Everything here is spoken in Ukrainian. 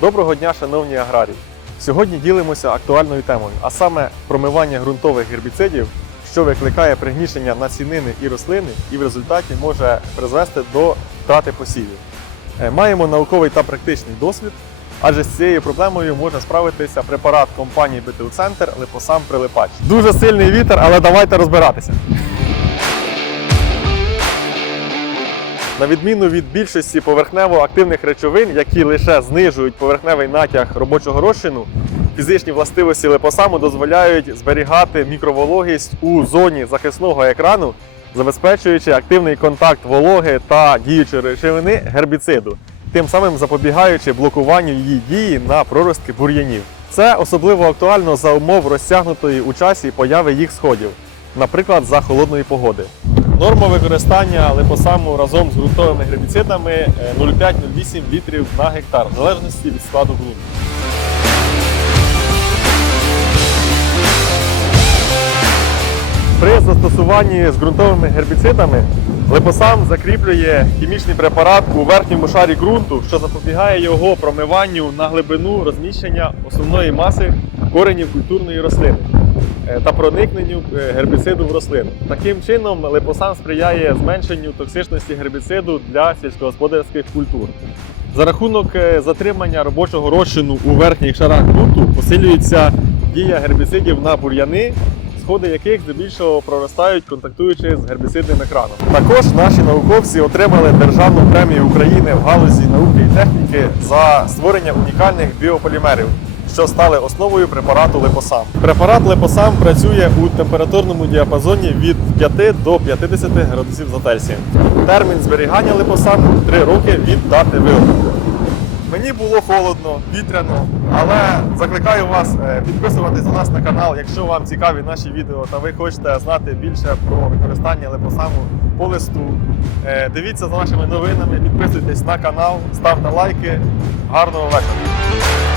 Доброго дня, шановні аграрії! Сьогодні ділимося актуальною темою, а саме промивання ґрунтових гербіцидів, що викликає пригнічення насінини і рослини, і в результаті може призвести до втрати посівів. Е, Маємо науковий та практичний досвід, адже з цією проблемою може справитися препарат компанії Бетилцентр Липосам Прилипач. Дуже сильний вітер, але давайте розбиратися. На відміну від більшості поверхнево-активних речовин, які лише знижують поверхневий натяг робочого розчину, фізичні властивості липосаму дозволяють зберігати мікровологість у зоні захисного екрану, забезпечуючи активний контакт вологи та діючої речовини гербіциду, тим самим запобігаючи блокуванню її дії на проростки бур'янів. Це особливо актуально за умов розтягнутої у часі появи їх сходів, наприклад, за холодної погоди. Норма використання липосаму разом з ґрунтовими гербіцидами е, 0,5-0,8 літрів на гектар, в залежності від складу ґрунту. При застосуванні з ґрунтовими гербіцидами липосам закріплює хімічний препарат у верхньому шарі ґрунту, що запобігає його промиванню на глибину розміщення основної маси коренів культурної рослини е, та проникненню е, гербіциду в рослину. Таким чином, липосам сприяє зменшенню токсичності гербіциду для сільськогосподарських культур. За рахунок е, затримання робочого розчину у верхніх шарах ґрунту посилюється дія гербіцидів на бур'яни, сходи яких здебільшого проростають, контактуючи з гербіцидним екраном. Також наші науковці отримали державну премію України в галузі науки і техніки за створення унікальних біополімерів. Що стали основою препарату Липосам. Препарат Липосам працює у температурному діапазоні від 5 до 50 градусів за Цельсієм. Термін зберігання Липосаму 3 роки від дати виробітку. Мені було холодно, вітряно, але закликаю вас е, підписуватись на нас на канал, якщо вам цікаві наші відео та ви хочете знати більше про використання липосаму по листу. Е, Дивіться за нашими новинами, підписуйтесь на канал, ставте лайки. Гарного вечора!